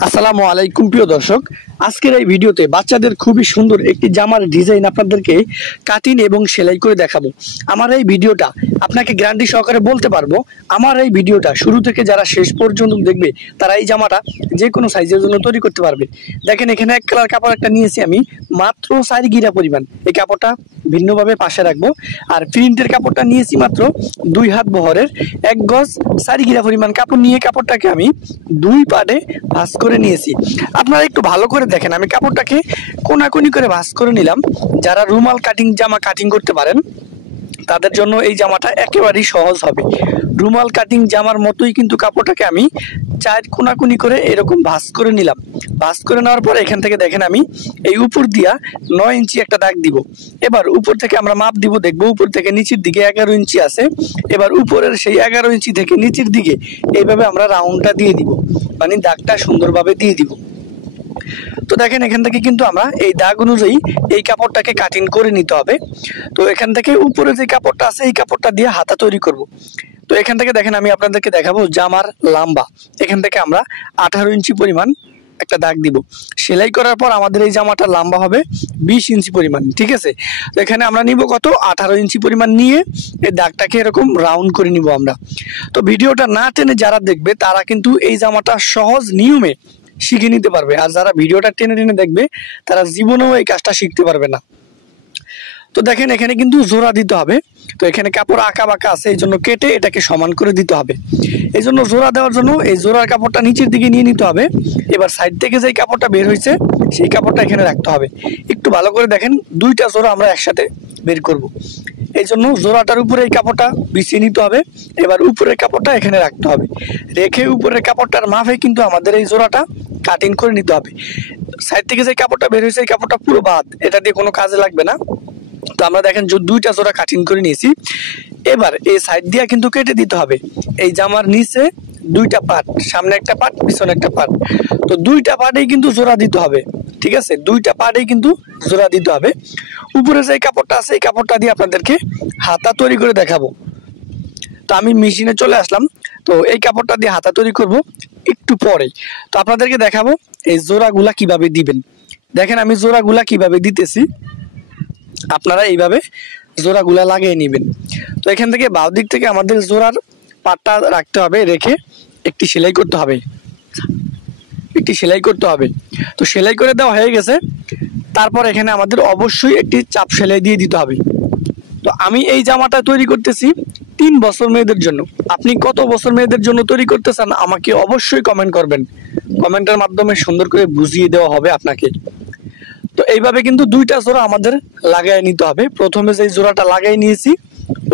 আসসালামু আলাইকুম প্রিয় দর্শক, আজকের এই ভিডিওতে বাচ্চাদের খুবই সুন্দর একটি জামার ডিজাইন আপনাদেরকে কাটিং এবং সেলাই করে দেখাবো। আমার এই ভিডিওটা আপনাকে গ্যারান্টি সহকারে বলতে পারবো, আমার এই ভিডিওটা শুরু থেকে যারা শেষ পর্যন্ত দেখবে তারা এই জামাটা যে কোনো সাইজের জন্য তৈরি করতে পারবে। দেখেন এখানে এক কালার কাপড় একটা নিয়েছি আমি, মাত্র 4 গিরা পরিমাণ। এই কাপড়টা ভিন্নভাবে পাশে রাখবো। আর প্রিন্টের কাপড়টা নিয়েছি মাত্র 2 হাত বহরের 1 গজ 4 গিরা পরিমাণ কাপড় নিয়ে কাপড়টাকে আমি 2 পার্টে ভাঁজ করে নিয়েছি। আপনারা একটু ভালো করে দেখেন, আমি কাপড়টাকে কোনাকুনি করে ভাঁজ করে নিলাম। যারা রুমাল কাটিং জামা কাটিং করতে পারেন তাদের জন্য এই জামাটা একেবারেই সহজ হবে। রুমাল কাটিং জামার মতোই কিন্তু কাপড়টাকে আমি 4 কোনাকুনি করে এরকম ভাঁজ করে নিলাম। ভাঁজ করে নেওয়ার পরে এখান থেকে দেখেন আমি এই উপর দিয়া 9 ইঞ্চি একটা দাগ দিব। এবার উপর থেকে আমরা মাপ দিব, দেখবো উপর থেকে নিচের দিকে 11 ইঞ্চি আছে। এবার উপরের সেই 11 ইঞ্চি থেকে নিচের দিকে এইভাবে আমরা রাউন্ডটা দিয়ে দিব, মানে দাগটা সুন্দরভাবে দিয়ে দিব। তো দেখেন এখান থেকে কিন্তু আমরা এই দাগ অনুযায়ী এই কাপড়টাকে কাটিং করে নিতে হবে। তো এখান থেকে উপরে যে কাপড়টা আছে এই কাপড়টা দিয়ে হাতা তৈরি করব। তো এখান থেকে দেখেন আমি আপনাদেরকে দেখাবো জামার লম্বা। এখান থেকে আমরা 18 ইঞ্চি পরিমাণ একটা দাগ দিব। সেলাই করার পর আমাদের এই জামাটা লম্বা হবে 20 ইঞ্চি পরিমাণ, ঠিক আছে। তো এখানে আমরা নিব কত, 18 ইঞ্চি পরিমাণ নিয়ে এই দাগটাকে এরকম রাউন্ড করে নিব আমরা। তো ভিডিওটা না টেনে যারা দেখবে তারা কিন্তু এই জামাটা সহজ নিয়মে শিখে নিতে পারবে, আর যারা ভিডিওটা টেনে টেনে দেখবে তারা জীবনেও এই কাজটা শিখতে পারবে না। তো দেখেন এখানে কিন্তু জোড়া দিতে হবে। তো এখানে কাপড় আঁকা বাঁকা আছে, এই জন্য কেটে এটাকে সমান করে দিতে হবে। এই জন্য জোড়া দেওয়ার জন্য এই জোড়ার কাপড়টা নিচের দিকে নিয়ে নিতে হবে। এবার সাইড থেকে যে কাপড়টা বের হয়েছে সেই কাপড়টা এখানে রাখতে হবে। একটু ভালো করে দেখেন, 2টা জোড়া আমরা একসাথে বের করব। এই জন্য জোড়াটার উপরে এই কাপড়টা বিছিয়ে নিতে হবে। এবার উপরের কাপড়টা এখানে রাখতে হবে, রেখে উপরের কাপড়টার মাপে কিন্তু আমাদের এই জোড়াটা কাটিং করে নিতে হবে। সাইড থেকে যে কাপড়টা বের হয়েছে এই কাপড়টা পুরো বাদ, এটা দিয়ে কোনো কাজে লাগবে না। তো আমরা দেখেন 2টা জোড়া কাটিং করে নিয়েছি। এবার এই সাইড দিয়ে কিন্তু কেটে দিতে হবে। এই জামার নিচে 2টা পার্ট, সামনে একটা পার্ট পিছনে একটা পার্ট। তো 2টা পার্টেই কিন্তু জোড়া দিতে হবে, ঠিক আছে। 2টা পার্টেই কিন্তু জোড়া দিতে হবে। উপরে যে কাপড়টা আছে এই কাপড়টা দিয়ে আপনাদেরকে হাতা তৈরি করে দেখাবো। তো আমি মেশিনে চলে আসলাম। তো এই কাপড়টা দিয়ে হাতা তৈরি করব একটু পরে। তো আপনাদেরকে দেখাবো এই জোড়াগুলা কিভাবে দিবেন। দেখেন আমি জোড়াগুলা কিভাবে দিতেছি, আপনারা এইভাবে জোড়াগুলা লাগিয়ে নেবেন। তো এখান থেকে বাঁ দিক থেকে আমাদের জোড়ার পাটটা রাখতে হবে, রেখে একটি সেলাই করতে হবে, একটি সেলাই করতে হবে। তো সেলাই করে দেওয়া হয়ে গেছে। তারপর এখানে আমাদের অবশ্যই একটি চাপ সেলাই দিয়ে দিতে হবে। তো আমি এই জামাটা তৈরি করতেছি 3 বছর মেয়েদের জন্য। আপনি কত বছর মেয়েদের জন্য তৈরি করতে চান আমাকে অবশ্যই কমেন্ট করবেন, কমেন্টের মাধ্যমে সুন্দর করে বুঝিয়ে দেওয়া হবে আপনাকে। তো এইভাবে কিন্তু 2টা জোড়া আমাদের লাগাই নিতে হবে। প্রথমে যে জোড়াটা লাগাই নিয়েছি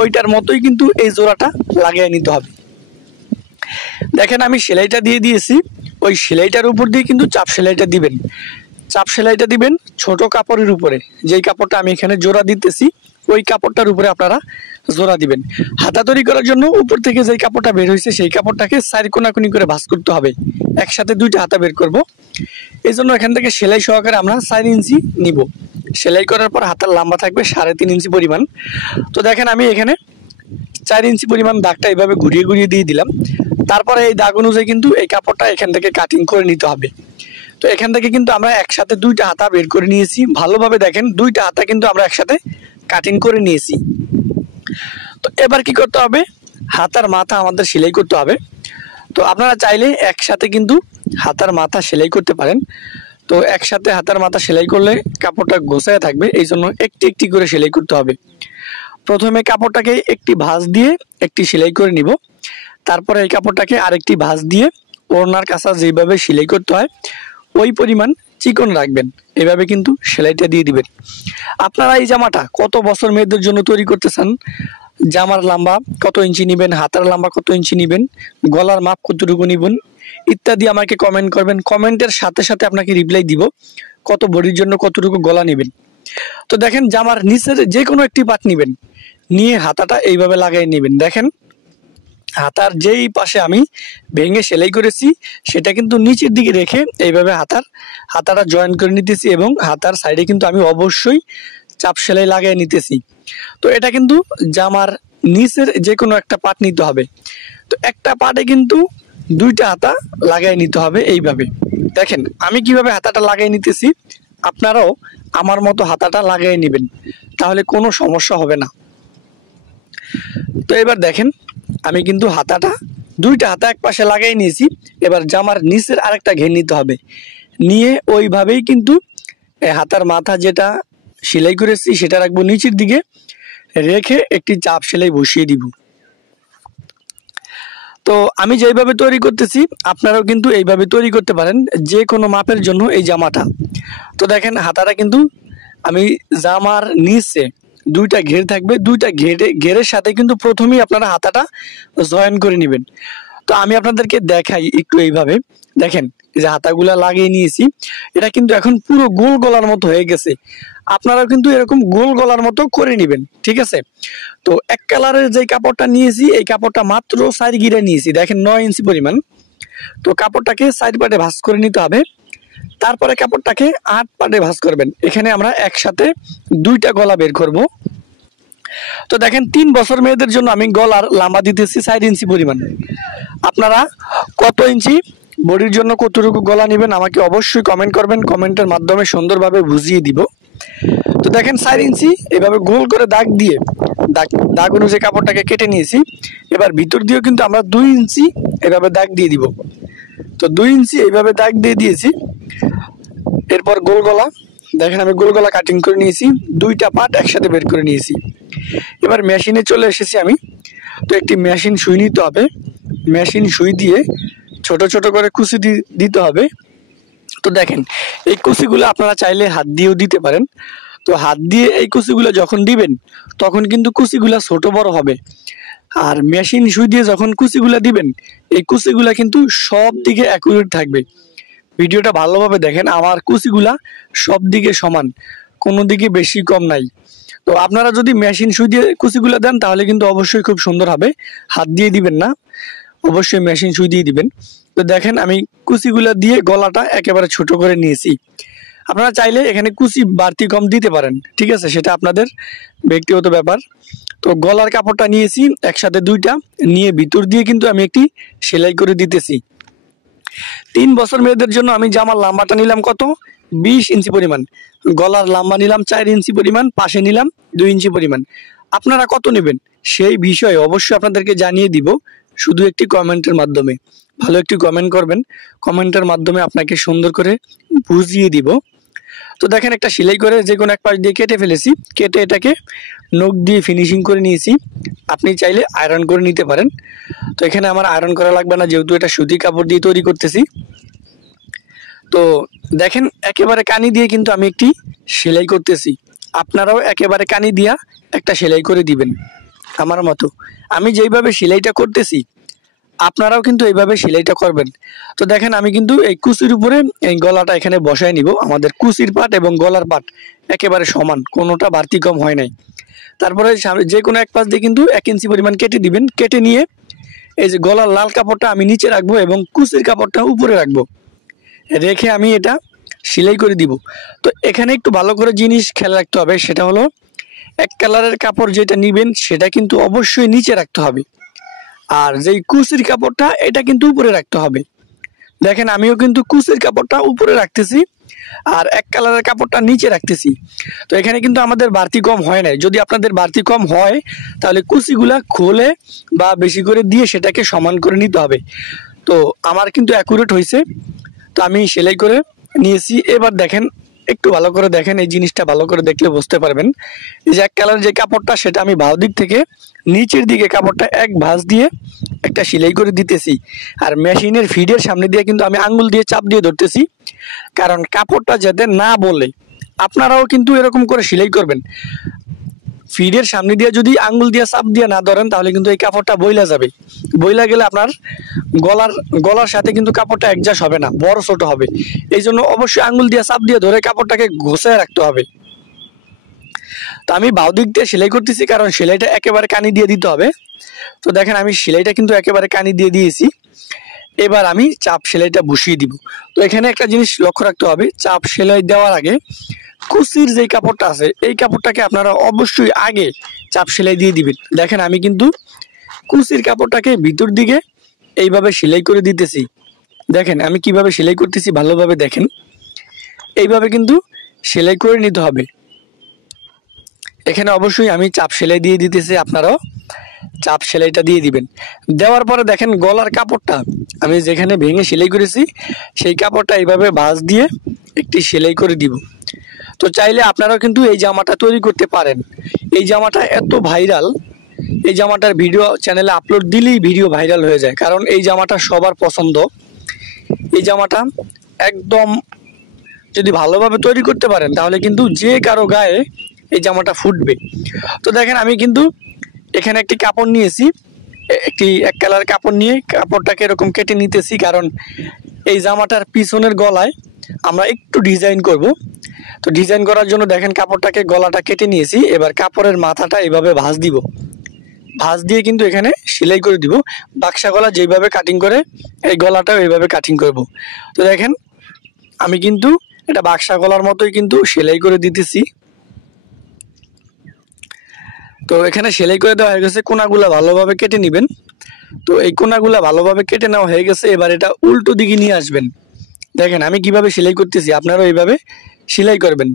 ওইটার মতোই কিন্তু এই জোড়াটা লাগাই নিতে হবে। দেখেন আমি সেলাইটা দিয়ে দিয়েছি, ওই সেলাইটার উপর দিয়ে কিন্তু চাপ সেলাইটা দিবেন। চাপ সেলাইটা দিবেন ছোট কাপড়ের উপরে, যেই কাপড়টা আমি এখানে জোড়া দিতেছি ওই কাপড়টার উপরে আপনারা জোড়া দিবেন। হাতা তৈরি করার জন্য উপর থেকে যেই কাপড়টা বের হয়েছে সেই কাপড়টাকে 4 কোনাকুনি করে ভাঁজ করতে হবে। একসাথে 2টা হাতা বের করব। এই জন্য এখান থেকে সেলাই সহকারে আমরা 4 ইঞ্চি নিব। সেলাই করার পর হাতার লম্বা থাকবে 3.5 ইঞ্চি পরিমাণ। তো দেখেন আমি এখানে 4 ইঞ্চি পরিমাণ দাগটা এইভাবে ঘুরিয়ে ঘুরিয়ে দিয়ে দিলাম। তারপরে এই দাগ অনুযায়ী কিন্তু এই কাপড়টা এখান থেকে কাটিং করে নিতে হবে। তো এখান থেকে কিন্তু আমরা একসাথে 2টা হাতা বের করে নিয়েছি। ভালোভাবে দেখেন 2টা হাতা কিন্তু আমরা একসাথে কাটিং করে নিয়েছি। তো এবার কি করতে হবে, হাতার মাথা আমাদের সেলাই করতে হবে। তো আপনারা চাইলে একসাথে কিন্তু হাতার মাথা সেলাই করতে পারেন। তো একসাথে হাতার মাথা সেলাই করলে কাপড়টা গোছায় থাকবে, এই জন্য একটি একটি করে সেলাই করতে হবে। প্রথমে কাপড়টাকে একটি ভাঁজ দিয়ে একটি সেলাই করে নিব। তারপরে এই কাপড়টাকে আরেকটি ভাঁজ দিয়ে ওড়নার কাছা যেভাবে সেলাই করতে হয় ওই পরিমাণ চিকন রাখবেন। এভাবে কিন্তু সেলাইটা দিয়ে দিবেন। আপনারা এই জামাটা কত বছর মেয়েদের জন্য তৈরি করতে চান, জামার লম্বা কত ইঞ্চি নেবেন, হাতার লম্বা কত ইঞ্চি নেবেন, গলার মাপ কতটুকু নেবেন ইত্যাদি আমাকে কমেন্ট করবেন। কমেন্টের সাথে সাথে আপনাকে রিপ্লাই দিব কত বডির জন্য কতটুকু গলা নেবেন। তো দেখেন জামার নিচের যে কোনো একটি পাট নেবেন, নিয়ে হাতাটা এইভাবে লাগাই নেবেন। দেখেন হাতার যেই পাশে আমি ভেঙে সেলাই করেছি সেটা কিন্তু নিচের দিকে রেখে এইভাবে হাতাটা জয়েন করে নিতেছি, এবং হাতার সাইডে কিন্তু আমি অবশ্যই চাপ সেলাই লাগিয়ে নিতেছি। তো এটা কিন্তু জামার নিচের যে কোনো একটা পার্ট নিতে হবে। তো একটা পার্টে কিন্তু দুইটা হাতা লাগাই নিতে হবে এইভাবে। দেখেন আমি কিভাবে হাতাটা লাগাই নিতেছি, আপনারাও আমার মতো হাতাটা লাগাই নেবেন, তাহলে কোনো সমস্যা হবে না। তো এবার দেখেন আমি কিন্তু হাতাটা দুইটা হাতা এক পাশে লাগাই নিয়েছি। এবার জামার নিচের আরেকটা ঘের নিতে হবে, নিয়ে ওইভাবেই কিন্তু হাতার মাথা যেটা সেলাই করেছি সেটা রাখবো নিচের দিকে, রেখে একটি চাপ সেলাই বসিয়ে দিব। তো আমি যেইভাবে তৈরি করতেছি আপনারাও কিন্তু এইভাবে তৈরি করতে পারেন যে কোনো মাপের জন্য এই জামাটা। তো দেখেন হাতাটা কিন্তু আমি জামার নিচে দুইটা ঘের থাকবে, দুইটা ঘেরের সাথে কিন্তু প্রথমেই আপনারা হাতাটা জয়েন করে নেবেন। তো আমি আপনাদেরকে দেখাই একটু এইভাবে। দেখেন এই যে হাতাগুলা লাগিয়ে নিয়েছি, এটা কিন্তু এখন পুরো গোল গলার মতো হয়ে গেছে। আপনারাও কিন্তু এরকম গোল গলার মতো করে নেবেন, ঠিক আছে। তো এক কালারের যে কাপড়টা নিয়েছি এই কাপড়টা মাত্র 4 গিরা নিয়েছি, দেখেন 9 ইঞ্চি পরিমাণ। তো কাপড়টাকে 4 পার্টে ভাঁজ করে নিতে হবে, তারপরে কাপড়টাকে 8 পার্টে ভাঁজ করবেন। এখানে আমরা একসাথে দুইটা গলা বের করব। তো দেখেন 3 বছর মেয়েদের জন্য আমি গলার লম্বা দিতেছি 4 ইঞ্চি পরিমাণ। আপনারা কত ইঞ্চি বডির জন্য কতটুকু গলা নেবেন আমাকে অবশ্যই কমেন্ট করবেন, কমেন্টের মাধ্যমে সুন্দরভাবে বুঝিয়ে দিব। তো দেখেন 4 ইঞ্চি এভাবে গোল করে দাগ দিয়ে দাগ অনুযায়ী কাপড়টাকে কেটে নিয়েছি। এবার ভিতর দিয়েও কিন্তু আমরা 2 ইঞ্চি এভাবে দাগ দিয়ে দিব। তো 2 ইঞ্চি এইভাবে দাগ দিয়ে দিয়েছি। এরপর গোল গলা, দেখেন আমি গোল গলা কাটিং করে নিয়েছি, দুইটা পার্ট একসাথে বের করে নিয়েছি। এবার মেশিনে চলে এসেছি আমি। তো একটি মেশিন সুই নিতে হবে, মেশিন সুই দিয়ে ছোট ছোট করে কুচি দিতে হবে। তো দেখেন এই কুচিগুলো আপনারা চাইলে হাত দিয়েও দিতে পারেন। তো হাত দিয়ে এই কুচিগুলো যখন দিবেন তখন কিন্তু কুচিগুলা ছোট বড় হবে, আর মেশিন সুই দিয়ে যখন কুচিগুলা দিবেন এই কুচিগুলা কিন্তু সব দিকে অ্যাকুরেট থাকবে। ভিডিওটা ভালোভাবে দেখেন, আমার কুচিগুলা সব দিকে সমান, কোনো দিকে বেশি কম নাই। তো আপনারা যদি মেশিন সুই দিয়ে কুচিগুলা দেন তাহলে কিন্তু অবশ্যই খুব সুন্দর হবে, হাত দিয়ে দিবেন না, অবশ্যই মেশিন সুই দিয়ে দিবেন। তো দেখেন আমি কুচিগুলা দিয়ে গলাটা একেবারে ছোট করে নিয়েছি। আপনারা চাইলে এখানে কুচি বাড়তি কম দিতে পারেন, ঠিক আছে, সেটা আপনাদের ব্যক্তিগত ব্যাপার। তো গলার কাপড়টা নিয়েছি একসাথে দুইটা নিয়ে ভিতর দিয়ে কিন্তু আমি একটি সেলাই করে দিতেছি। 3 বছর মেয়েদের জন্য আমি জামার লম্বাটা নিলাম কত, 20 ইঞ্চি পরিমাণ, গলার লম্বা নিলাম 4 ইঞ্চি পরিমাণ, পাশে নিলাম 2 ইঞ্চি পরিমাণ। আপনারা কত নেবেন সেই বিষয়ে অবশ্যই আপনাদেরকে জানিয়ে দিব, শুধু একটি কমেন্টের মাধ্যমে। ভালো একটি কমেন্ট করবেন, কমেন্টের মাধ্যমে আপনাকে সুন্দর করে বুঝিয়ে দিব। তো দেখেন একটা সেলাই করে যে কোনো এক পাশ দিয়ে কেটে ফেলেছি, কেটে এটাকে নখ দিয়ে ফিনিশিং করে নিয়েছি। আপনি চাইলে আয়রন করে নিতে পারেন। তো এখানে আমার আয়রন করা লাগবে না, যেহেতু এটা সুতি কাপড় দিয়ে তৈরি করতেছি। তো দেখেন একেবারে কানি দিয়ে কিন্তু আমি একটি সেলাই করতেছি, আপনারাও একেবারে কানি দিয়া একটা সেলাই করে দিবেন আমার মতো। আমি যেইভাবে সেলাইটা করতেছি আপনারাও কিন্তু এইভাবে সেলাইটা করবেন। তো দেখেন আমি কিন্তু এই কুচির উপরে এই গলাটা এখানে বসায় নিব। আমাদের কুচির পাট এবং গলার পাট একেবারে সমান, কোনোটা বাড়তি কম হয় নাই। তারপরে যে কোনো এক পাশ দিয়ে কিন্তু 1 ইঞ্চি পরিমাণ কেটে দিবেন। কেটে নিয়ে এই যে গলার লাল কাপড়টা আমি নিচে রাখবো এবং কুচির কাপড়টা উপরে রাখবো, রেখে আমি এটা সেলাই করে দিব। তো এখানে একটু ভালো করে জিনিস খেয়াল রাখতে হবে, সেটা হলো এক কালারের কাপড় যেটা নিবেন সেটা কিন্তু অবশ্যই নিচে রাখতে হবে, আর যেই কুচির কাপড়টা এটা কিন্তু উপরে রাখতে হবে। দেখেন আমিও কিন্তু কুচির কাপড়টা উপরে রাখতেছি আর এক কালারের কাপড়টা নিচে রাখতেছি। তো এখানে কিন্তু আমাদের বাড়তি কম হয় নাই। যদি আপনাদের বাড়তি কম হয় তাহলে কুচিগুলা খুলে বা বেশি করে দিয়ে সেটাকে সমান করে নিতে হবে। তো আমার কিন্তু অ্যাকুরেট হয়েছে, তো আমি সেলাই করে নিয়েছি। এবার দেখেন একটু ভালো করে দেখেন, এই জিনিসটা ভালো করে দেখলে বুঝতে পারবেন। এই যে এক কালার যে কাপড়টা সেটা আমি বাঁ দিক থেকে নিচের দিকে কাপড়টা এক ভাঁজ দিয়ে একটা সেলাই করে দিতেছি, আর মেশিনের ফিডের সামনে দিয়ে কিন্তু আমি আঙ্গুল দিয়ে চাপ দিয়ে ধরতেছি, কারণ কাপড়টা যাতে না বলে। আপনারাও কিন্তু এরকম করে সেলাই করবেন। ফিডের সামনে দিয়ে যদি আঙ্গুল দিয়ে চাপ দিয়ে না ধরেন তাহলে কিন্তু এই কাপড়টা বইলা যাবে, বইলা গেলে আপনার গলার সাথে কিন্তু কাপড়টা অ্যাডজাস্ট হবে না, বড় ছোট হবে। এই জন্য অবশ্যই আঙ্গুল দিয়ে চাপ দিয়ে ধরে কাপড়টাকে ঘষায় রাখতে হবে। তো আমি বাঁ দিক দিয়ে সেলাই করতেছি, কারণ সেলাইটা একেবারে কানি দিয়ে দিতে হবে। তো দেখেন আমি সেলাইটা কিন্তু একেবারে কানি দিয়ে দিয়েছি। এবার আমি চাপ সেলাইটা বসিয়ে দিব। তো এখানে একটা জিনিস লক্ষ্য রাখতে হবে, চাপ সেলাই দেওয়ার আগে কুচির যে কাপড়টা আছে এই কাপড়টাকে আপনারা অবশ্যই আগে চাপ সেলাই দিয়ে দিবেন। দেখেন আমি কিন্তু কুচির কাপড়টাকে ভিতর দিকে এইভাবে সেলাই করে দিতেছি। দেখেন আমি কিভাবে সেলাই করতেছি, ভালোভাবে দেখেন। এইভাবে কিন্তু সেলাই করে নিতে হবে। এখানে অবশ্যই আমি চাপ সেলাই দিয়ে দিতেছি, আপনারাও চাপ সেলাইটা দিয়ে দিবেন। দেওয়ার পরে দেখেন গলার কাপড়টা আমি যেখানে ভেঙে সেলাই করেছি সেই কাপড়টা এইভাবে ভাঁজ দিয়ে একটি সেলাই করে দিব। তো চাইলে আপনারাও কিন্তু এই জামাটা তৈরি করতে পারেন। এই জামাটা এত ভাইরাল, এই জামাটার ভিডিও চ্যানেলে আপলোড দিলেই ভিডিও ভাইরাল হয়ে যায়, কারণ এই জামাটা সবার পছন্দ। এই জামাটা একদম যদি ভালোভাবে তৈরি করতে পারেন তাহলে কিন্তু যে কারো গায়ে এই জামাটা ফুটবে। তো দেখেন আমি কিন্তু এখানে একটি কাপড় নিয়েছি, একটি এক কালার কাপড় নিয়ে কাপড়টাকে এরকম কেটে নিতেছি, কারণ এই জামাটার পিছনের গলায় আমরা একটু ডিজাইন করব। তো ডিজাইন করার জন্য দেখেন কাপড়টাকে গলাটা কেটে নিয়েছি। এবার কাপড়ের মাথাটা এইভাবে ভাঁজ দিব, ভাঁজ দিয়ে কিন্তু এখানে সেলাই করে দিব। বাক্সা গলা যেভাবে কাটিং করে এই গলাটাও এইভাবে কাটিং করব। তো দেখেন আমি কিন্তু এটা বাক্সা গলার মতোই কিন্তু সেলাই করে দিতেছি। তো এখানে সেলাই করে দেওয়া হয়ে গেছে, কোনাগুলা ভালোভাবে কেটে নেবেন। তো এই কোনাগুলা ভালোভাবে কেটে নেওয়া হয়ে গেছে। এবার এটা উল্টো দিকে নিয়ে আসবেন। দেখেন আমি কিভাবে সেলাই করতেছি, আপনারাও এইভাবে সেলাই করবেন।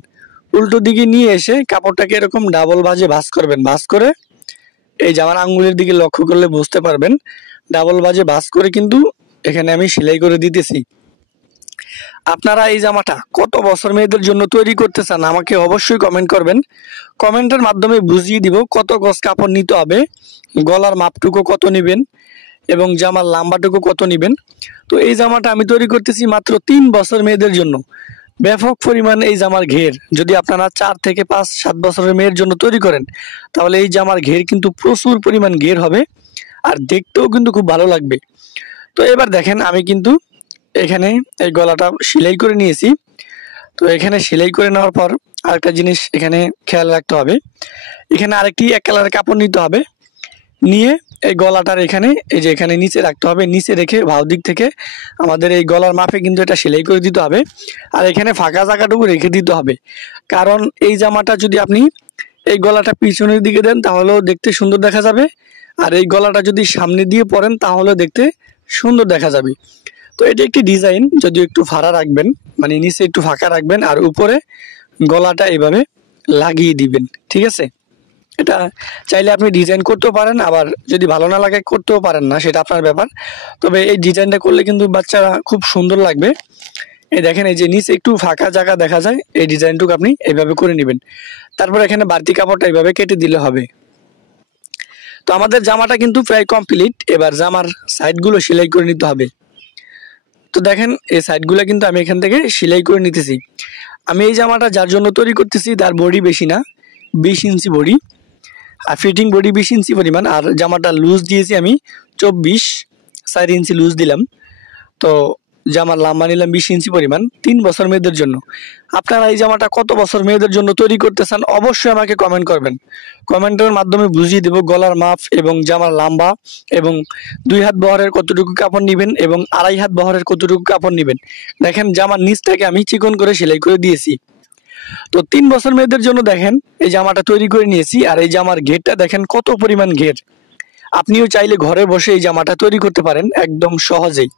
উল্টো দিকে নিয়ে এসে কাপড়টাকে এরকম ডাবল ভাঁজে ভাঁজ করবেন। ভাঁজ করে এই জামার আঙ্গুলের দিকে লক্ষ্য করলে বুঝতে পারবেন, ডাবল ভাঁজে ভাঁজ করে কিন্তু এখানে আমি সেলাই করে দিতেছি। আপনারা এই জামাটা কত বছর মেয়েদের জন্য তৈরি করতে চান আমাকে অবশ্যই কমেন্ট করবেন। কমেন্টের মাধ্যমে বুঝিয়ে দিব কত গজ কাপড় নিতে হবে, গলার মাপটুকু কত নেবেন এবং জামার লম্বাটুকু কত নেবেন। তো এই জামাটা আমি তৈরি করতেছি মাত্র 3 বছর মেয়েদের জন্য। ব্যাপক পরিমাণে এই জামার ঘের যদি আপনারা 4 থেকে 5-7 বছরের মেয়ের জন্য তৈরি করেন তাহলে এই জামার ঘের কিন্তু প্রচুর পরিমাণ ঘের হবে, আর দেখতেও কিন্তু খুব ভালো লাগবে। তো এবার দেখেন আমি কিন্তু এখানে এই গলাটা সেলাই করে নিয়েছি। তো এখানে সেলাই করে নেওয়ার পর আরেকটা জিনিস এখানে খেয়াল রাখতে হবে, এখানে আরেকটি এক কালারের কাপড় নিতে হবে। নিয়ে এই গলাটার এখানে এই যে এখানে নিচে রাখতে হবে, নিচে রেখে ভাও দিক থেকে আমাদের এই গলার মাপে কিন্তু এটা সেলাই করে দিতে হবে। আর এখানে ফাঁকা জায়গাটুকু রেখে দিতে হবে, কারণ এই জামাটা যদি আপনি এই গলাটা পিছনের দিকে দেন তাহলেও দেখতে সুন্দর দেখা যাবে, আর এই গলাটা যদি সামনে দিয়ে পরেন তাহলেও দেখতে সুন্দর দেখা যাবে। তো এটি একটি ডিজাইন, যদি একটু ফাড়া রাখবেন, মানে নিচে একটু ফাঁকা রাখবেন আর উপরে গলাটা এইভাবে লাগিয়ে দিবেন, ঠিক আছে। এটা চাইলে আপনি ডিজাইন করতেও পারেন, আবার যদি ভালো না লাগে করতেও পারেন না, সেটা আপনার ব্যাপার। তবে এই ডিজাইনটা করলে কিন্তু বাচ্চারা খুব সুন্দর লাগবে। এই দেখেন এই যে নিচে একটু ফাঁকা জায়গা দেখা যায়, এই ডিজাইনটুকু আপনি এইভাবে করে নেবেন। তারপর এখানে বাড়তি কাপড়টা এইভাবে কেটে দিলে হবে। তো আমাদের জামাটা কিন্তু প্রায় কমপ্লিট। এবার জামার সাইডগুলো সেলাই করে নিতে হবে। তো দেখেন এই সাইডগুলো কিন্তু আমি এখান থেকে সেলাই করে নিতেছি। আমি এই জামাটা যার জন্য তৈরি করতেছি তার বডি বেশি না, 20 ইঞ্চি বডি, আর ফিটিং বডি 20 ইঞ্চি পরিমাণ। আর জামাটা লুজ দিয়েছি আমি 24.4 ইঞ্চি লুজ দিলাম। তো জামার লম্বা নিলাম 20 ইঞ্চি পরিমাণ, 3 বছর মেয়েদের জন্য। আপনারা এই জামাটা কত বছর মেয়েদের জন্য তৈরি করতে চান অবশ্যই আমাকে কমেন্ট করবেন। কমেন্টের মাধ্যমে বুঝিয়ে দেব গলার মাপ এবং জামার লম্বা এবং 2 হাত বহরের কতটুকু কাপড় নেবেন এবং 2.5 হাত বহরের কতটুকু কাপড় নেবেন। দেখেন জামার নিচটাকে আমি চিকন করে সেলাই করে দিয়েছি। তো 3 বছর মেয়েদের জন্য দেখেন এই জামাটা তৈরি করে নিয়েছি। আর এই জামার ঘেরটা দেখেন কত পরিমাণ ঘের। আপনিও চাইলে ঘরে বসে এই জামাটা তৈরি করতে পারেন একদম সহজেই।